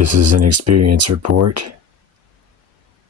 This is an experience report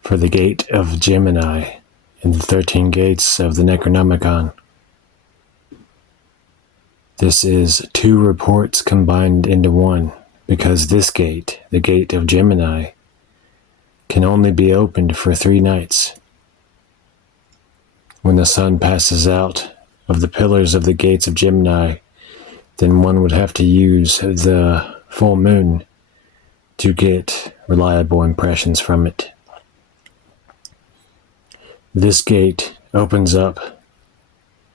for the Gate of Gemini and the 13 gates of the Necronomicon. This is 2 reports combined into one, because this gate, the Gate of Gemini, can only be opened for 3 nights. When the sun passes out of the pillars of the gates of Gemini, then one would have to use the full moon to get reliable impressions from it. This gate opens up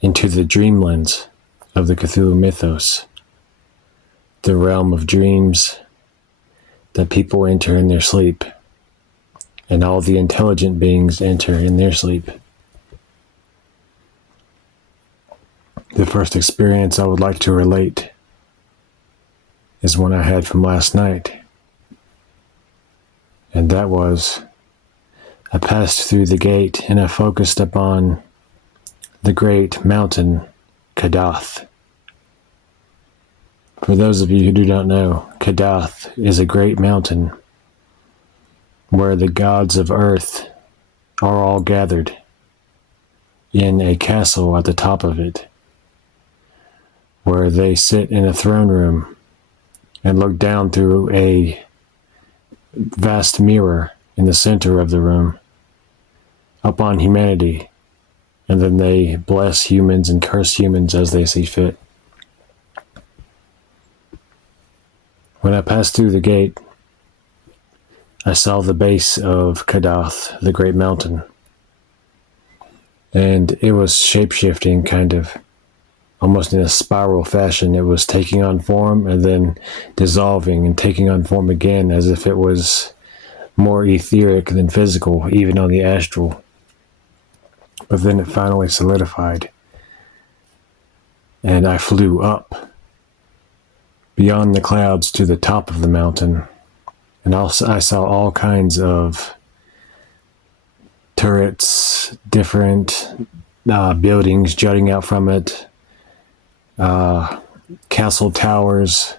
into the dreamlands of the Cthulhu Mythos, the realm of dreams that people enter in their sleep, and all the intelligent beings enter in their sleep. The first experience I would like to relate is one I had from last night. And that was, I passed through the gate and I focused upon the great mountain, Kadath. For those of you who do not know, Kadath is a great mountain where the gods of earth are all gathered in a castle at the top of it, where they sit in a throne room and look down through a vast mirror in the center of the room upon humanity, and then they bless humans and curse humans as they see fit. When I passed through the gate, I saw the base of Kadath, the great mountain, and it was shape-shifting, kind of almost in a spiral fashion. It was taking on form and then dissolving and taking on form again, as if it was more etheric than physical, even on the astral. But then it finally solidified, and I flew up beyond the clouds to the top of the mountain, and I saw all kinds of turrets, different buildings jutting out from it, castle towers,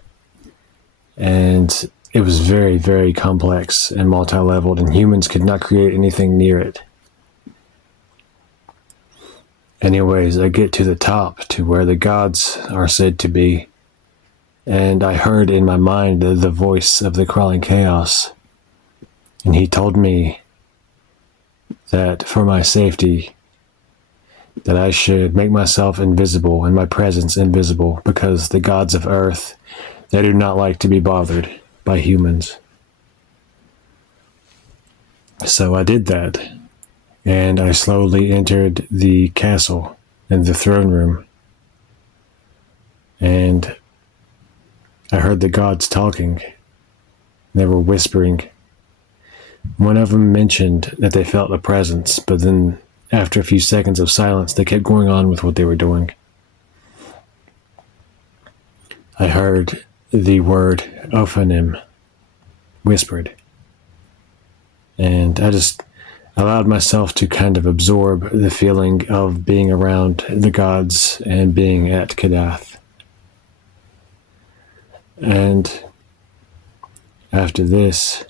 and it was very, very complex and multi-leveled, and humans could not create anything near it. Anyways, I get to the top, to where the gods are said to be, and I heard in my mind the voice of the crawling chaos, and he told me that for my safety, that I should make myself invisible and my presence invisible, because the gods of earth, they do not like to be bothered by humans. So I did that, and I slowly entered the castle and the throne room, and I heard the gods talking. They were whispering. One of them mentioned that they felt a presence, but then after a few seconds of silence, they kept going on with what they were doing. I heard the word ophonym whispered, and I just allowed myself to kind of absorb the feeling of being around the gods and being at Kadath. And after this,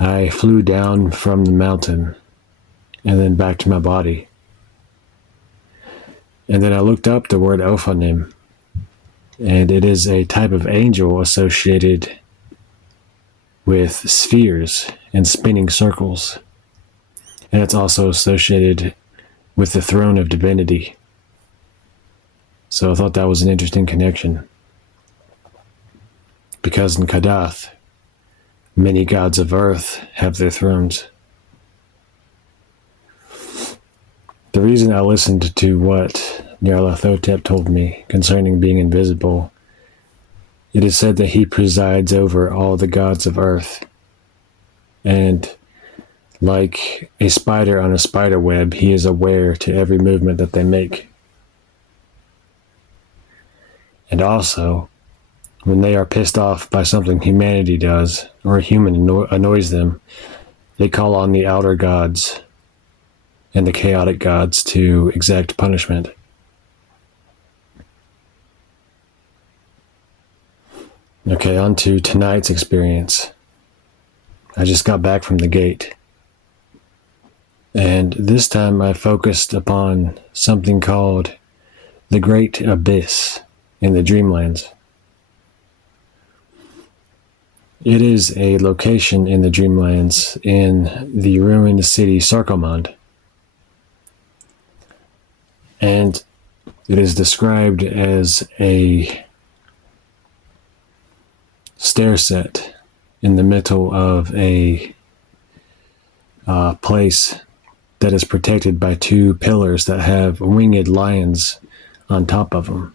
I flew down from the mountain and then back to my body. And then I looked up the word ophonym, and it is a type of angel associated with spheres and spinning circles. And it's also associated with the throne of divinity. So I thought that was an interesting connection, because in Kadath, many gods of earth have their thrones. The reason I listened to what Nyarlathotep told me concerning being invisible, it is said that he presides over all the gods of earth, and like a spider on a spider web, he is aware to every movement that they make. And also, when they are pissed off by something humanity does, or a human annoys them, they call on the outer gods and the chaotic gods to exact punishment. Okay, on to tonight's experience. I just got back from the gate. And this time I focused upon something called the Great Abyss in the Dreamlands. It is a location in the Dreamlands in the ruined city Sarkomand. And it is described as a stair set in the middle of a place that is protected by two pillars that have winged lions on top of them.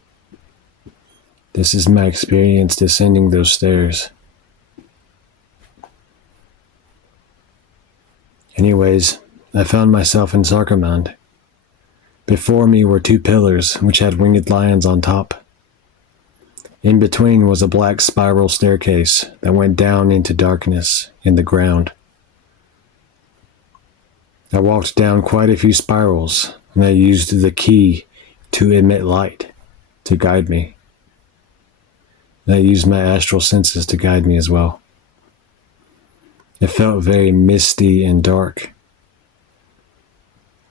This is my experience descending those stairs. Anyways, I found myself in Sarkomand. Before me were two pillars which had winged lions on top. In between was a black spiral staircase that went down into darkness in the ground. I walked down quite a few spirals, and I used the key to emit light to guide me. And I used my astral senses to guide me as well. It felt very misty and dark,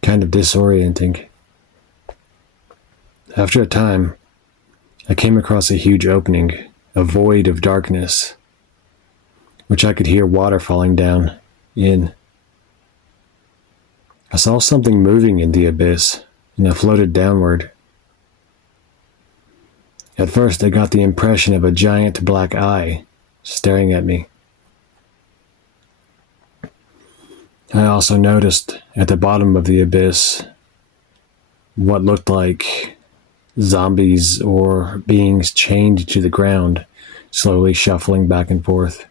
kind of disorienting. After a time, I came across a huge opening, a void of darkness, which I could hear water falling down in. I saw something moving in the abyss, and I floated downward. At first, I got the impression of a giant black eye staring at me. I also noticed at the bottom of the abyss what looked like zombies or beings chained to the ground, slowly shuffling back and forth.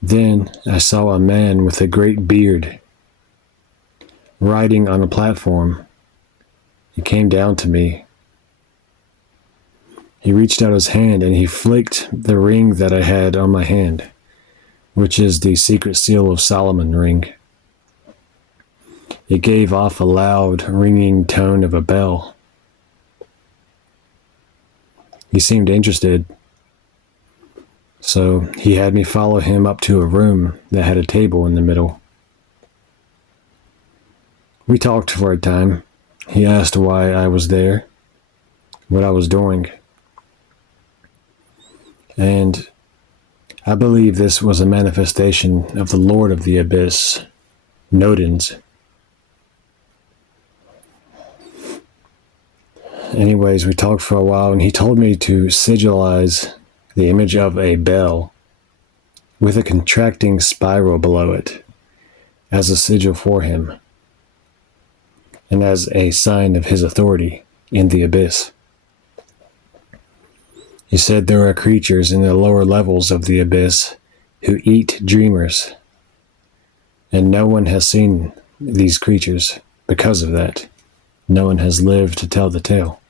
Then I saw a man with a great beard riding on a platform. He came down to me. He reached out his hand and he flicked the ring that I had on my hand, which is the secret seal of Solomon ring. It gave off a loud, ringing tone of a bell. He seemed interested, so he had me follow him up to a room that had a table in the middle. We talked for a time. He asked why I was there, what I was doing. And I believe this was a manifestation of the Lord of the Abyss, Nodens. Anyways, we talked for a while, and he told me to sigilize the image of a bell with a contracting spiral below it as a sigil for him and as a sign of his authority in the abyss. He said there are creatures in the lower levels of the abyss who eat dreamers, and no one has seen these creatures because of that. No one has lived to tell the tale.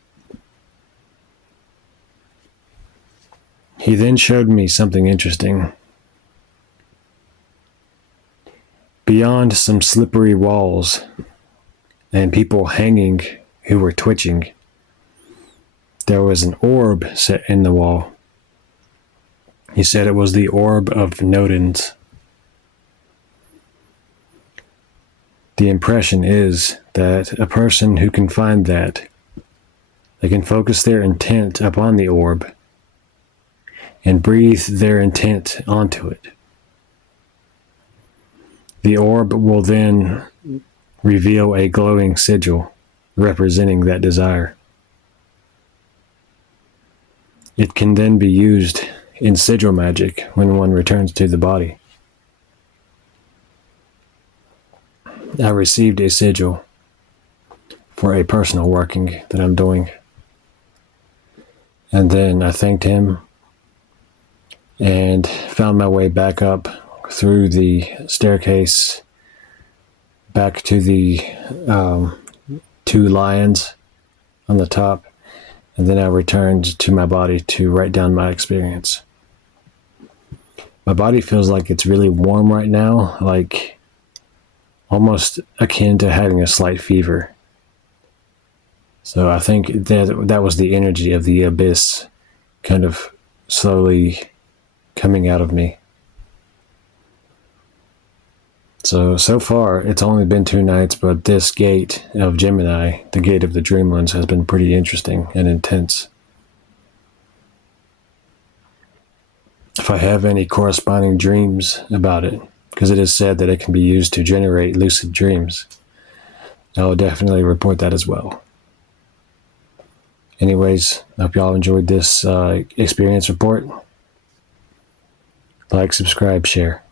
He then showed me something interesting. Beyond some slippery walls and people hanging who were twitching, there was an orb set in the wall. He said it was the orb of Nodens. The impression is that a person who can find that, they can focus their intent upon the orb and breathe their intent onto it. The orb will then reveal a glowing sigil representing that desire. It can then be used in sigil magic when one returns to the body. I received a sigil for a personal working that I'm doing. And then I thanked him and found my way back up through the staircase back to the two lions on the top. And then I returned to my body to write down my experience. My body feels like it's really warm right now, like almost akin to having a slight fever. So I think that was the energy of the abyss kind of slowly coming out of me. So far, it's only been 2 nights, but this Gate of Gemini, the Gate of the Dreamlands, has been pretty interesting and intense. If I have any corresponding dreams about it, because it is said that it can be used to generate lucid dreams, I will definitely report that as well. Anyways, I hope y'all enjoyed this experience report. Like, subscribe, share.